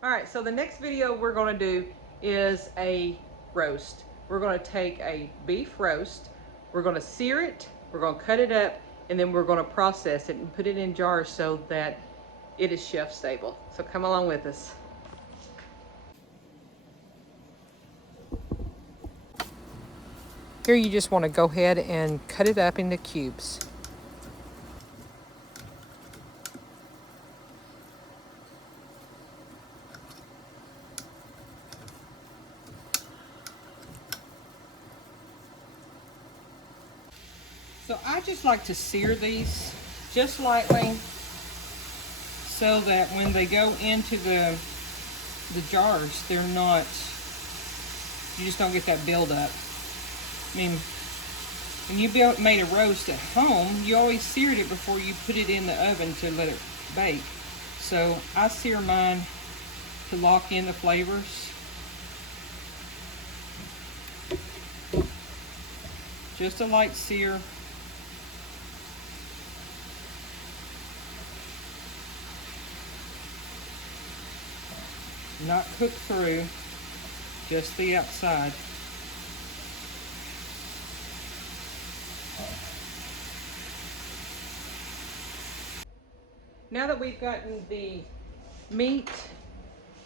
All right, so the next video we're going to do is a roast. We're going to take a beef roast, we're going to sear it, we're going to cut it up, and then we're going to process it and put it in jars so that it is shelf stable. So come along with us. Here you just want to go ahead and cut it up into cubes. So I just like to sear these just lightly so that when they go into the jars, they're not, you just don't get that buildup. I mean, when you made a roast at home, you always seared it before you put it in the oven to let it bake. So I sear mine to lock in the flavors. Just a light sear. Not cooked through, just the outside. Now that we've gotten the meat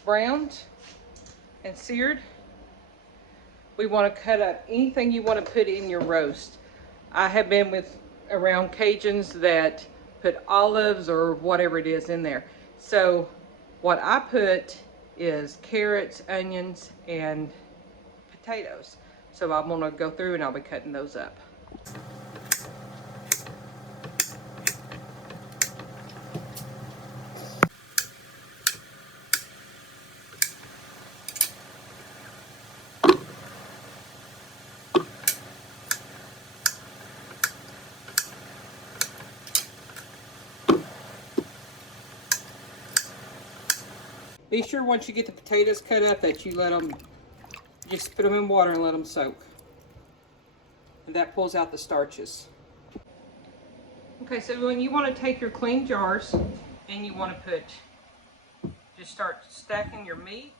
browned and seared, we want to cut up anything you want to put in your roast. I have been around Cajuns that put olives or whatever it is in there. So what I put is carrots, onions, and potatoes. So I'm going to go through and I'll be cutting those up. Be sure once you get the potatoes cut up that you let them, just put them in water and let them soak. And that pulls out the starches. Okay, so when you want to take your clean jars and you want to just start stacking your meat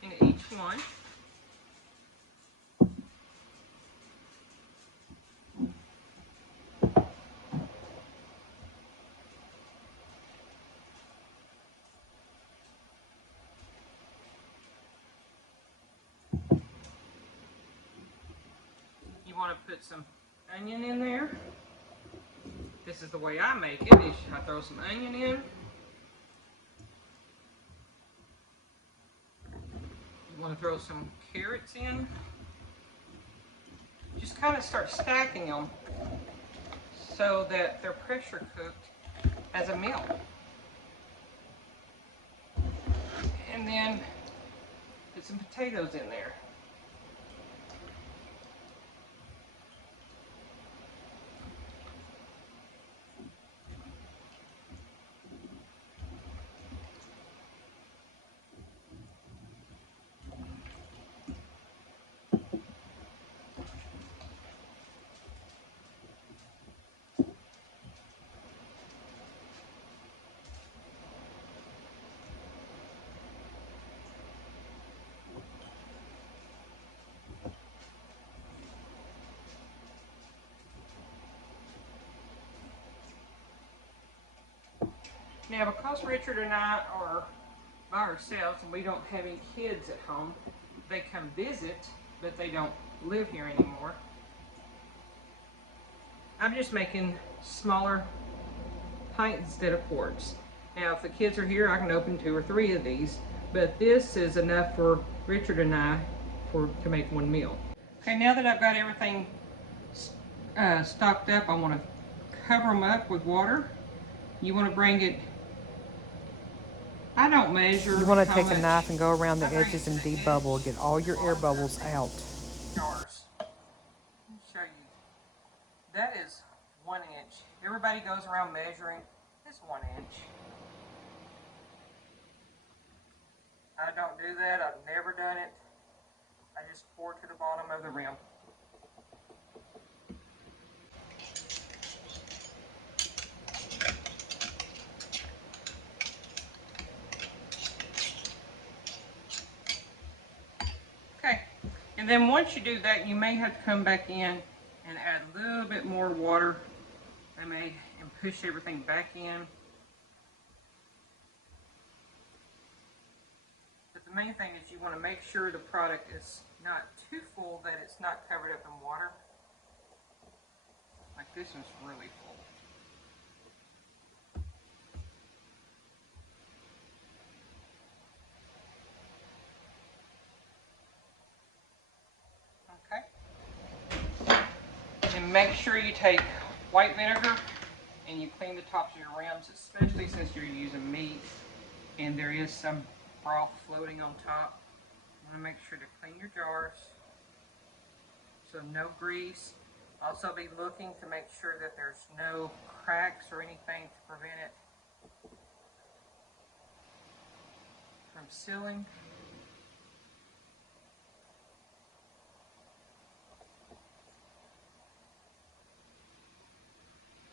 into each one. You want to put some onion in there. This is the way I make it, is I throw some onion in. You want to throw some carrots in. Just kind of start stacking them so that they're pressure cooked as a meal. And then put some potatoes in there. Now, because Richard and I are by ourselves and we don't have any kids at home, they come visit, but they don't live here anymore. I'm just making smaller pints instead of quarts. Now, if the kids are here, I can open 2 or 3 of these, but this is enough for Richard and I to make one meal. Okay, now that I've got everything stocked up, I want to cover them up with water. You want to bring it, I don't measure. You want to take a knife and go around the edges and debubble, get all your air bubbles out. Jars. Let me show you. That is 1 inch. Everybody goes around measuring. It's 1 inch. I don't do that. I've never done it. I just pour to the bottom of the rim. And then once you do that, you may have to come back in and add a little bit more water. And push everything back in. But the main thing is you want to make sure the product is not too full, that it's not covered up in water. Like this one's really full. Okay. And make sure you take white vinegar and you clean the tops of your rims, especially since you're using meat and there is some broth floating on top. You want to make sure to clean your jars, so no grease. Also be looking to make sure that there's no cracks or anything to prevent it from sealing.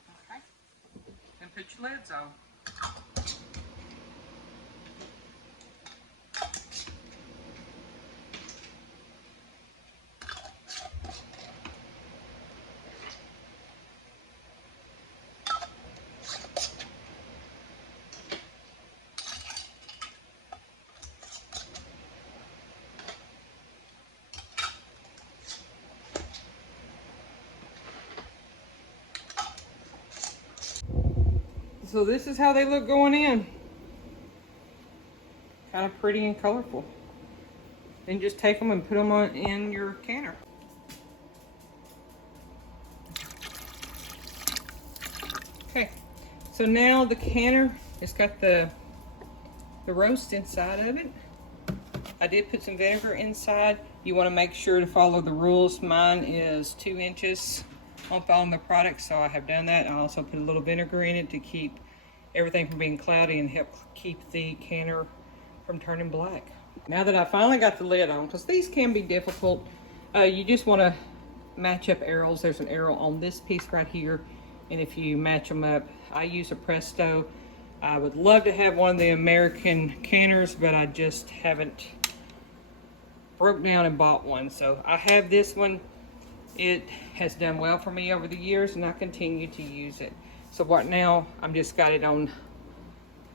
Okay, and put your lids on. So this is how they look going in. Kind of pretty and colorful. Then just take them and put them on in your canner. Okay, so now the canner, it's got the roast inside of it. I did put some vinegar inside. You want to make sure to follow the rules. Mine is 2 inches on following the product, so I have done that. I also put a little vinegar in it to keep everything from being cloudy and help keep the canner from turning black. Now that I finally got the lid on, because these can be difficult, you just want to match up arrows. There's an arrow on this piece right here, and if you match them up, I use a Presto. I would love to have one of the American canners, but I just haven't broke down and bought one. So I have this one. It has done well for me over the years, and I continue to use it. So right now, I'm just got it on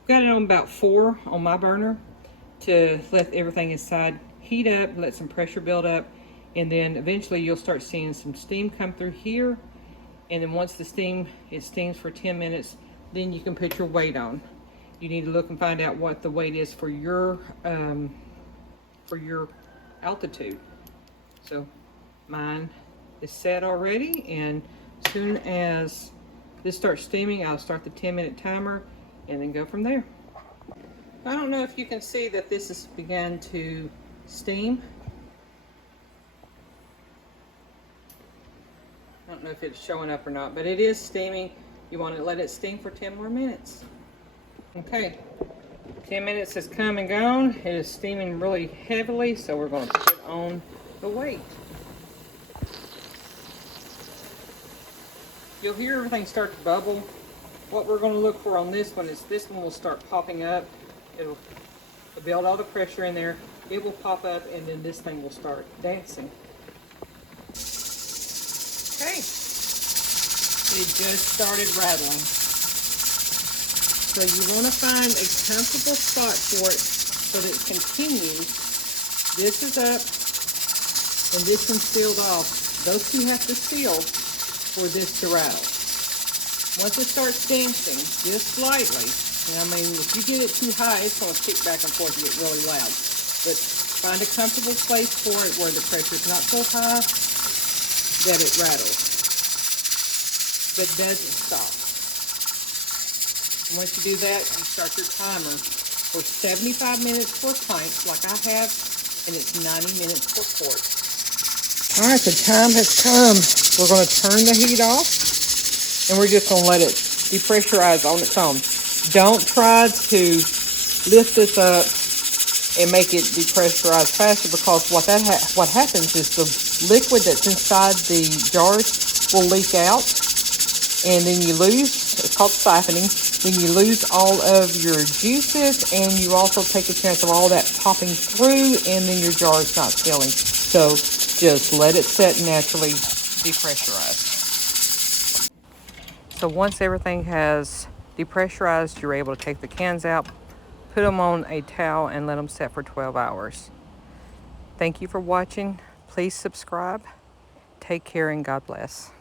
about 4 on my burner to let everything inside heat up, let some pressure build up, and then eventually you'll start seeing some steam come through here. And then once it steams for 10 minutes, then you can put your weight on. You need to look and find out what the weight is for your altitude. So mine is set already, and as soon as this starts steaming, I'll start the 10-minute timer and then go from there. I don't know if you can see that this has begun to steam. I don't know if it's showing up or not, but it is steaming. You want to let it steam for 10 more minutes. Okay, 10 minutes has come and gone. It is steaming really heavily, so we're going to put on the weight. You'll hear everything start to bubble. What we're going to look for on this one is this one will start popping up. It'll build all the pressure in there. It will pop up, and then this thing will start dancing. Okay. It just started rattling. So you want to find a comfortable spot for it so that it continues. This is up, and this one's sealed off. Those two have to seal for this to rattle. Once it starts dancing, just slightly, and I mean, if you get it too high, it's going to kick back and forth and get really loud. But find a comfortable place for it where the pressure's not so high that it rattles, but doesn't stop. And once you do that, you start your timer for 75 minutes for pints, like I have, and it's 90 minutes for quarts. All right, the time has come. We're going to turn the heat off, and we're just going to let it depressurize on its own. Don't try to lift this up and make it depressurize faster, because what happens is the liquid that's inside the jars will leak out, and then you lose, it's called siphoning, then you lose all of your juices, and you also take a chance of all that popping through, and then your jar is not filling. So just let it set naturally depressurized. So once everything has depressurized, you're able to take the cans out, put them on a towel, and let them set for 12 hours. Thank you for watching. Please subscribe. Take care and God bless.